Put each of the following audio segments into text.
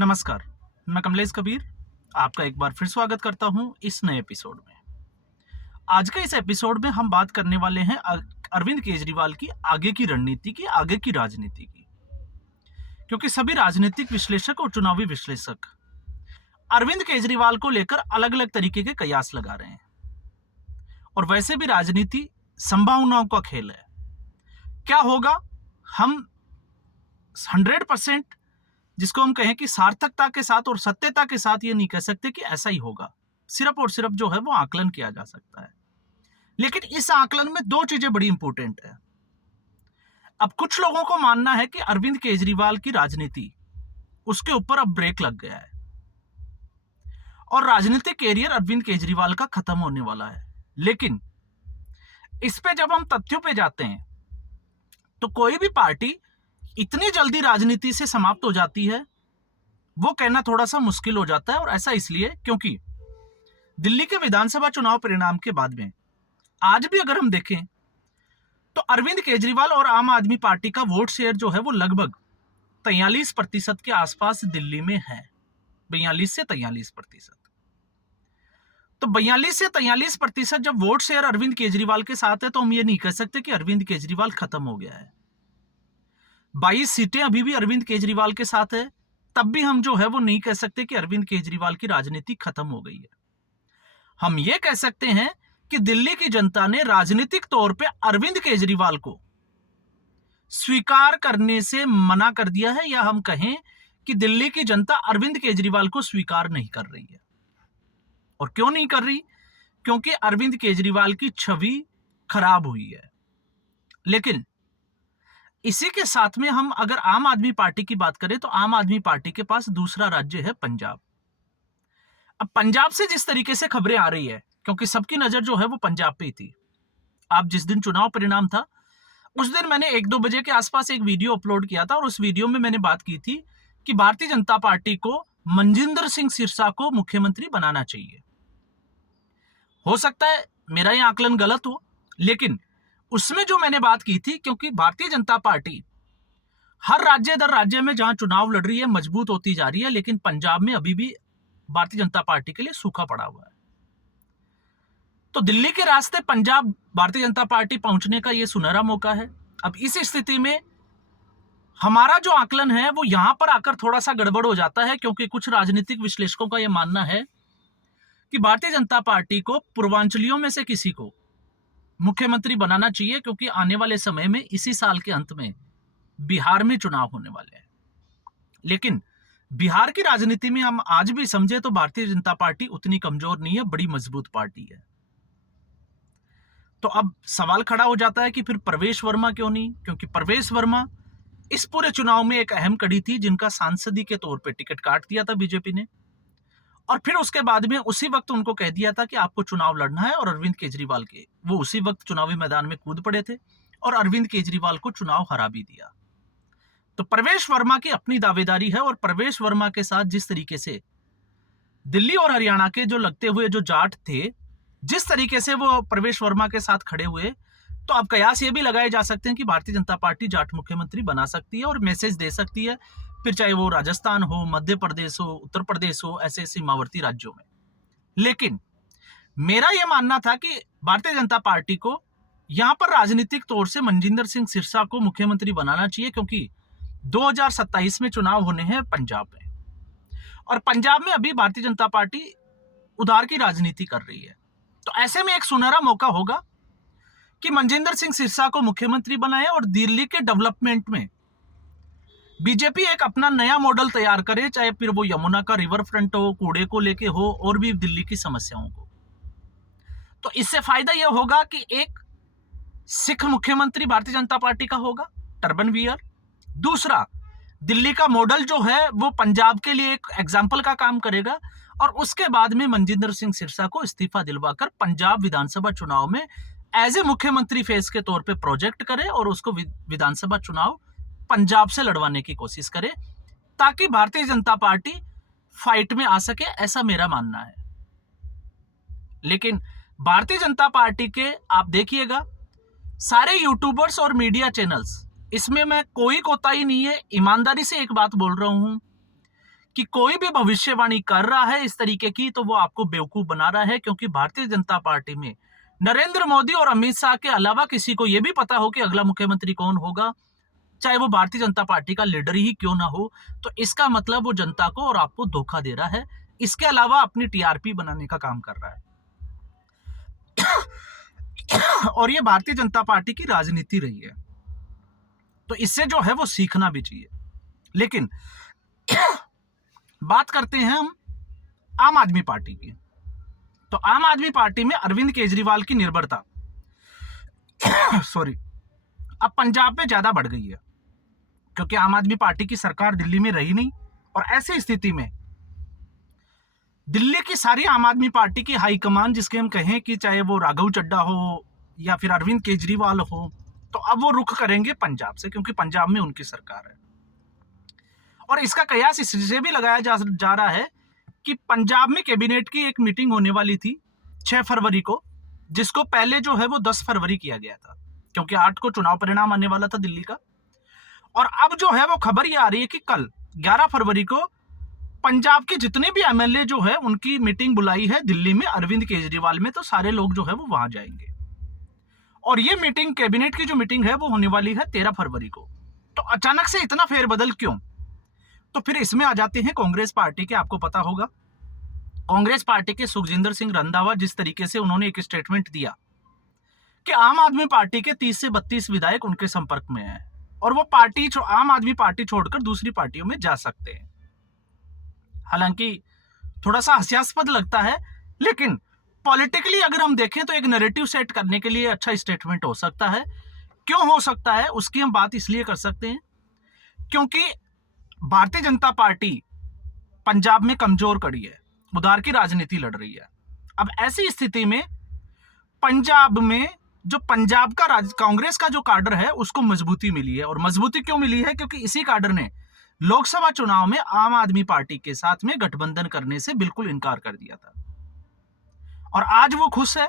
नमस्कार, मैं कमलेश कबीर आपका एक बार फिर स्वागत करता हूं इस नए एपिसोड में। आज के इस एपिसोड में हम बात करने वाले हैं अरविंद केजरीवाल की आगे की रणनीति की, आगे की राजनीति की। क्योंकि सभी राजनीतिक विश्लेषक और चुनावी विश्लेषक अरविंद केजरीवाल को लेकर अलग-अलग तरीके के कयास लगा रहे हैं। और वैसे भी राजनीति संभावनाओं का खेल है। क्या होगा, हम 100% जिसको हम कहें कि सार्थकता के साथ और सत्यता के साथ ये नहीं कह सकते कि ऐसा ही होगा। सिर्फ और सिर्फ जो है वो आकलन किया जा सकता है। लेकिन इस आकलन में दो चीजें बड़ी इंपॉर्टेंट है। अब कुछ लोगों को मानना है कि अरविंद केजरीवाल की राजनीति, उसके ऊपर अब ब्रेक लग गया है और राजनीतिक कैरियर अरविंद केजरीवाल का खत्म होने वाला है। लेकिन इस पे जब हम तथ्यों पे जाते हैं तो कोई भी पार्टी इतनी जल्दी राजनीति से समाप्त हो जाती है, वो कहना थोड़ा सा मुश्किल हो जाता है। और ऐसा इसलिए क्योंकि दिल्ली के विधानसभा चुनाव परिणाम के बाद में आज भी अगर हम देखें तो अरविंद केजरीवाल और आम आदमी पार्टी का वोट शेयर जो है वो लगभग 43% के आसपास दिल्ली में है। 42 से 43%। तो 42 से 43% जब वोट शेयर अरविंद केजरीवाल के साथ है तो हम ये नहीं कह सकते कि अरविंद केजरीवाल खत्म हो गया है। 22 सीटें अभी भी अरविंद केजरीवाल के साथ है, तब भी हम जो है वो नहीं कह सकते कि अरविंद केजरीवाल की राजनीति खत्म हो गई है। हम ये कह सकते हैं कि दिल्ली की जनता ने राजनीतिक तौर पे अरविंद केजरीवाल को स्वीकार करने से मना कर दिया है, या हम कहें कि दिल्ली की जनता अरविंद केजरीवाल को स्वीकार नहीं कर रही है। और क्यों नहीं कर रही? क्योंकि अरविंद केजरीवाल की छवि खराब हुई है। लेकिन इसी के साथ में हम अगर आम आदमी पार्टी की बात करें तो आम आदमी पार्टी के पास दूसरा राज्य है पंजाब। अब पंजाब से जिस तरीके से खबरें आ रही है, क्योंकि सबकी नजर जो है वो पंजाब पे ही थी। आप जिस दिन चुनाव परिणाम था उस दिन मैंने 1-2 बजे के आसपास एक वीडियो अपलोड किया था और उस वीडियो में मैंने बात की थी कि भारतीय जनता पार्टी को मनजिंदर सिंह सिरसा को मुख्यमंत्री बनाना चाहिए। हो सकता है मेरा यह आकलन गलत हो, लेकिन उसमें जो मैंने बात की थी, क्योंकि भारतीय जनता पार्टी हर राज्य दर राज्य में जहां चुनाव लड़ रही है मजबूत होती जा रही है, लेकिन पंजाब में अभी भी भारतीय जनता पार्टी के लिए सूखा पड़ा हुआ है। तो दिल्ली के रास्ते पंजाब भारतीय जनता पार्टी पहुंचने का यह सुनहरा मौका है। अब इस स्थिति में हमारा जो आकलन है वो यहां पर आकर थोड़ा सा गड़बड़ हो जाता है, क्योंकि कुछ राजनीतिक विश्लेषकों का यह मानना है कि भारतीय जनता पार्टी को पूर्वांचलियों में से किसी को मुख्यमंत्री बनाना चाहिए, क्योंकि आने वाले समय में इसी साल के अंत में बिहार में चुनाव होने वाले हैं। लेकिन बिहार की राजनीति में हम आज भी समझे तो भारतीय जनता पार्टी उतनी कमजोर नहीं है, बड़ी मजबूत पार्टी है। तो अब सवाल खड़ा हो जाता है कि फिर प्रवेश वर्मा क्यों नहीं? क्योंकि प्रवेश वर्मा इस पूरे चुनाव में एक अहम कड़ी थी, जिनका सांसदी के तौर पे टिकट काट दिया था बीजेपी ने, और फिर उसके बाद में उसी वक्त उनको कह दिया था कि आपको चुनाव लड़ना है, और अरविंद केजरीवाल के वो उसी वक्त चुनावी मैदान में कूद पड़े थे और अरविंद केजरीवाल को चुनाव हरा भी दिया। तो प्रवेश वर्मा की अपनी दावेदारी है, और प्रवेश वर्मा के साथ जिस तरीके से दिल्ली और हरियाणा के जो लगते हुए जो जाट थे, जिस तरीके से वो प्रवेश वर्मा के साथ खड़े हुए, तो अब कयास ये भी लगाए जा सकते हैं कि भारतीय जनता पार्टी जाट मुख्यमंत्री बना सकती है और मैसेज दे सकती है, फिर चाहे वो राजस्थान हो, मध्य प्रदेश हो, उत्तर प्रदेश हो, ऐसे सीमावर्ती राज्यों में। लेकिन मेरा यह मानना था कि भारतीय जनता पार्टी को यहां पर राजनीतिक तौर से मनजिंदर सिंह सिरसा को मुख्यमंत्री बनाना चाहिए, क्योंकि 2027 में चुनाव होने हैं पंजाब में, और पंजाब में अभी भारतीय जनता पार्टी उधार की राजनीति कर रही है। तो ऐसे में एक सुनहरा मौका होगा कि मनजिंदर सिंह सिरसा को मुख्यमंत्री बनाए और दिल्ली के डेवलपमेंट में बीजेपी एक अपना नया मॉडल तैयार करे, चाहे फिर वो यमुना का रिवर फ्रंट हो, कूड़े को लेके हो, और भी दिल्ली की समस्याओं को। तो इससे फायदा यह होगा कि एक सिख मुख्यमंत्री भारतीय जनता पार्टी का होगा, टर्बन वियर। दूसरा, दिल्ली का मॉडल जो है वो पंजाब के लिए एक एग्जाम्पल का काम करेगा, और उसके बाद में मनजिंदर सिंह सिरसा को इस्तीफा दिलवाकर पंजाब विधानसभा चुनाव में एज ए मुख्यमंत्री फेस के तौर पे प्रोजेक्ट करे और उसको विधानसभा चुनाव पंजाब से लड़वाने की कोशिश करे, ताकि भारतीय जनता पार्टी फाइट में आ सके, ऐसा मेरा मानना है। लेकिन भारतीय जनता पार्टी के आप देखिएगा सारे यूट्यूबर्स और मीडिया चैनल्स, इसमें मैं कोई कोताही नहीं है, ईमानदारी से एक बात बोल रहा हूं कि कोई भी भविष्यवाणी कर रहा है इस तरीके की तो वो आपको बेवकूफ बना रहा है, क्योंकि भारतीय जनता पार्टी में नरेंद्र मोदी और अमित शाह के अलावा किसी को यह भी पता हो कि अगला मुख्यमंत्री कौन होगा, चाहे वो भारतीय जनता पार्टी का लीडर ही क्यों ना हो। तो इसका मतलब वो जनता को और आपको धोखा दे रहा है, इसके अलावा अपनी टीआरपी बनाने का काम कर रहा है। और ये भारतीय जनता पार्टी की राजनीति रही है, तो इससे जो है वो सीखना भी चाहिए। लेकिन बात करते हैं हम आम आदमी पार्टी की। तो आम आदमी पार्टी में अरविंद केजरीवाल की निर्भरता सॉरी अब पंजाब में ज्यादा बढ़ गई है, क्योंकि आम आदमी पार्टी की सरकार दिल्ली में रही नहीं। और ऐसी स्थिति में दिल्ली की सारी आम आदमी पार्टी की हाईकमान, जिसके हम कहें कि चाहे वो राघव चड्ढा हो या फिर अरविंद केजरीवाल हो, तो अब वो रुख करेंगे पंजाब से, क्योंकि पंजाब में उनकी सरकार है। और इसका कयास इससे भी लगाया जा रहा है कि पंजाब में कैबिनेट की एक मीटिंग होने वाली थी 6 फरवरी को, जिसको पहले जो है वो 10 फरवरी किया गया था, क्योंकि 8 को चुनाव परिणाम आने वाला था दिल्ली का। और अब जो है वो खबर ये आ रही है कि कल 11 फरवरी को पंजाब के जितने भी एमएलए जो है उनकी मीटिंग बुलाई है दिल्ली में अरविंद केजरीवाल में, तो सारे लोग जो है वो वहां जाएंगे। और ये मीटिंग, कैबिनेट की जो मीटिंग है वो होने वाली है 13 फरवरी को। तो अचानक से इतना फेरबदल क्यों? तो फिर इसमें आ जाते हैं कांग्रेस पार्टी के। आपको पता होगा कांग्रेस पार्टी के सुखजिंदर सिंह रंधावा, जिस तरीके से उन्होंने एक स्टेटमेंट दिया कि आम आदमी पार्टी के 30 से 32 विधायक उनके संपर्क में हैं और वो पार्टी आम आदमी पार्टी छोड़कर दूसरी पार्टियों में जा सकते हैं। हालांकि थोड़ा सा हास्यास्पद लगता है, लेकिन पॉलिटिकली अगर हम देखें तो एक नैरेटिव सेट करने के लिए अच्छा स्टेटमेंट हो सकता है। क्यों हो सकता है उसकी हम बात इसलिए कर सकते हैं क्योंकि भारतीय जनता पार्टी पंजाब में कमजोर कड़ी है, उधार की राजनीति लड़ रही है। अब ऐसी स्थिति में पंजाब में जो पंजाब का कांग्रेस का जो काडर है उसको मजबूती मिली है। और मजबूती क्यों मिली है? क्योंकि इसी काडर ने लोकसभा चुनाव में आम आदमी पार्टी के साथ में गठबंधन करने से बिल्कुल इनकार कर दिया था। और आज वो खुश है,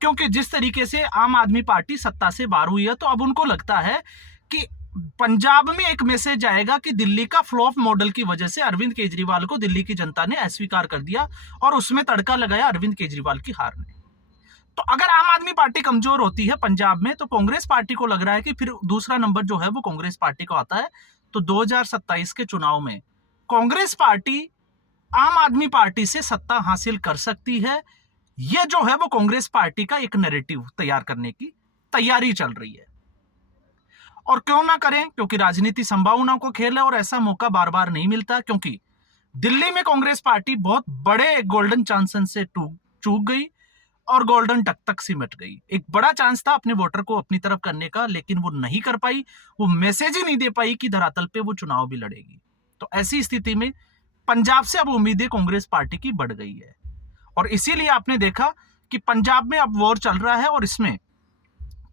क्योंकि जिस तरीके से आम आदमी पार्टी सत्ता से बाहर हुई है, तो अब उनको लगता है कि पंजाब में एक मैसेज आएगा कि दिल्ली का फ्लॉप मॉडल की वजह से अरविंद केजरीवाल को दिल्ली की जनता ने अस्वीकार कर दिया और उसमें तड़का लगाया अरविंद केजरीवाल की हार ने। तो अगर आम आदमी पार्टी कमजोर होती है पंजाब में, तो कांग्रेस पार्टी को लग रहा है कि फिर दूसरा नंबर जो है वो कांग्रेस पार्टी को आता है। तो 2027 के चुनाव में कांग्रेस पार्टी आम आदमी पार्टी से सत्ता हासिल कर सकती है। यह जो है वो कांग्रेस पार्टी का एक नैरेटिव तैयार करने की तैयारी चल रही है। और क्यों ना करें, क्योंकि राजनीति संभावनाओं को खेल है और ऐसा मौका बार बार नहीं मिलता। क्योंकि दिल्ली में कांग्रेस पार्टी बहुत बड़े गोल्डन चांस से चूक गई और गोल्डन टक तक सिमट गई। एक बड़ा चांस था अपने वोटर को अपनी तरफ करने का, लेकिन वो नहीं कर पाई। वो मैसेज ही नहीं दे पाई कि धरातल पे वो चुनाव भी लड़ेगी। तो ऐसी स्थिति में पंजाब से अब उम्मीदें कांग्रेस पार्टी की बढ़ गई है। और इसीलिए आपने देखा कि पंजाब में अब वॉर चल रहा है और इसमें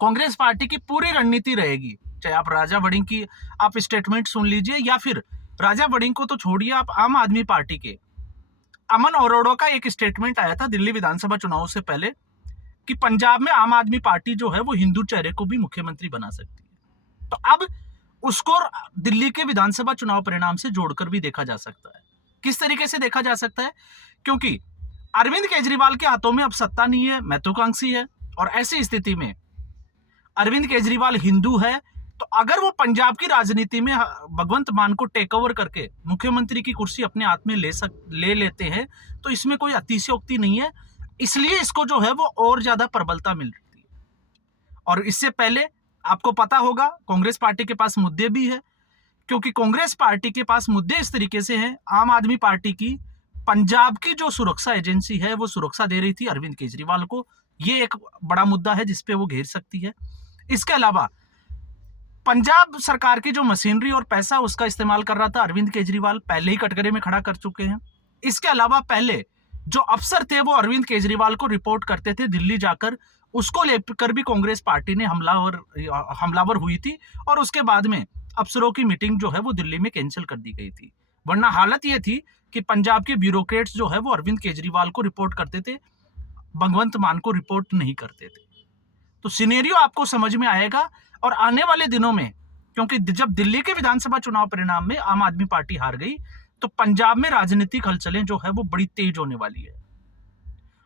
कांग्रेस पार्टी की पूरी रणनीति रहेगी। चाहे आप राजा वड़िंग की आप स्टेटमेंट सुन लीजिए, या फिर राजा वड़िंग को तो छोड़िए, आप आम आदमी पार्टी के अमन अरोड़ा का एक स्टेटमेंट आया था दिल्ली विधानसभा चुनाव से पहले कि पंजाब में आम आदमी पार्टी जो है वो हिंदू चेहरे को भी मुख्यमंत्री बना सकती है। तो अब उसको दिल्ली के विधानसभा चुनाव परिणाम से जोड़कर भी देखा जा सकता है। किस तरीके से देखा जा सकता है? क्योंकि अरविंद केजरीवाल के हाथों में अब सत्ता नहीं है, महत्वाकांक्षी है। और ऐसी स्थिति में अरविंद केजरीवाल हिंदू है, तो अगर वो पंजाब की राजनीति में भगवंत मान को टेक ओवर करके मुख्यमंत्री की कुर्सी अपने हाथ में ले लेते हैं, तो इसमें कोई अतिशयोक्ति नहीं है। इसलिए इसको जो है वो और ज्यादा प्रबलता मिल रही है। और इससे पहले आपको पता होगा कांग्रेस पार्टी के पास मुद्दे भी है, क्योंकि कांग्रेस पार्टी के पास मुद्दे इस तरीके से हैं। आम आदमी पार्टी की पंजाब की जो सुरक्षा एजेंसी है वो सुरक्षा दे रही थी अरविंद केजरीवाल को। ये एक बड़ा मुद्दा है जिसपे वो घेर सकती है। इसके अलावा पंजाब सरकार की जो मशीनरी और पैसा उसका इस्तेमाल कर रहा था अरविंद केजरीवाल, पहले ही कटघरे में खड़ा कर चुके हैं। इसके अलावा पहले जो अफसर थे वो अरविंद केजरीवाल को रिपोर्ट करते थे दिल्ली जाकर, उसको लेकर भी कांग्रेस पार्टी ने हमलावर हुई थी। और उसके बाद में अफसरों की मीटिंग जो है वो दिल्ली में कैंसिल कर दी गई थी। वरना हालत ये थी कि पंजाब के ब्यूरोक्रेट्स जो है वो अरविंद केजरीवाल को रिपोर्ट करते थे, भगवंत मान को रिपोर्ट नहीं करते थे। तो सिनेरियो आपको समझ में आएगा। और आने वाले दिनों में, क्योंकि जब दिल्ली के विधानसभा चुनाव परिणाम में आम आदमी पार्टी हार गई, तो पंजाब में राजनीतिक हलचलें जो है वो बड़ी तेज होने वाली है,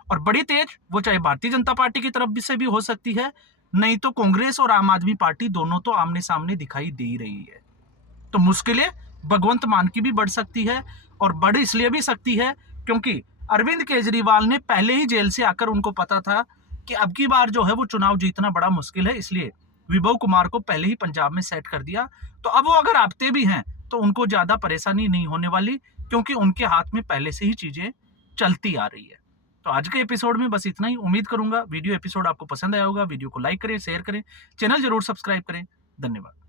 और बड़ी तेज वो चाहे भारतीय जनता पार्टी की तरफ भी से भी हो सकती है, नहीं तो कांग्रेस और आम आदमी पार्टी दोनों तो आमने सामने दिखाई दे रही है। तो मुश्किलें भगवंत मान की भी बढ़ सकती है, और बढ़ इसलिए भी सकती है क्योंकि अरविंद केजरीवाल ने पहले ही जेल से आकर उनको पता था कि अब की बार जो है वो चुनाव जीतना बड़ा मुश्किल है, इसलिए विभव कुमार को पहले ही पंजाब में सेट कर दिया। तो अब वो अगर आते भी हैं तो उनको ज्यादा परेशानी नहीं होने वाली, क्योंकि उनके हाथ में पहले से ही चीजें चलती आ रही है। तो आज के एपिसोड में बस इतना ही। उम्मीद करूंगा वीडियो एपिसोड आपको पसंद आया होगा। वीडियो को लाइक करें, शेयर करें, चैनल जरूर सब्सक्राइब करें। धन्यवाद।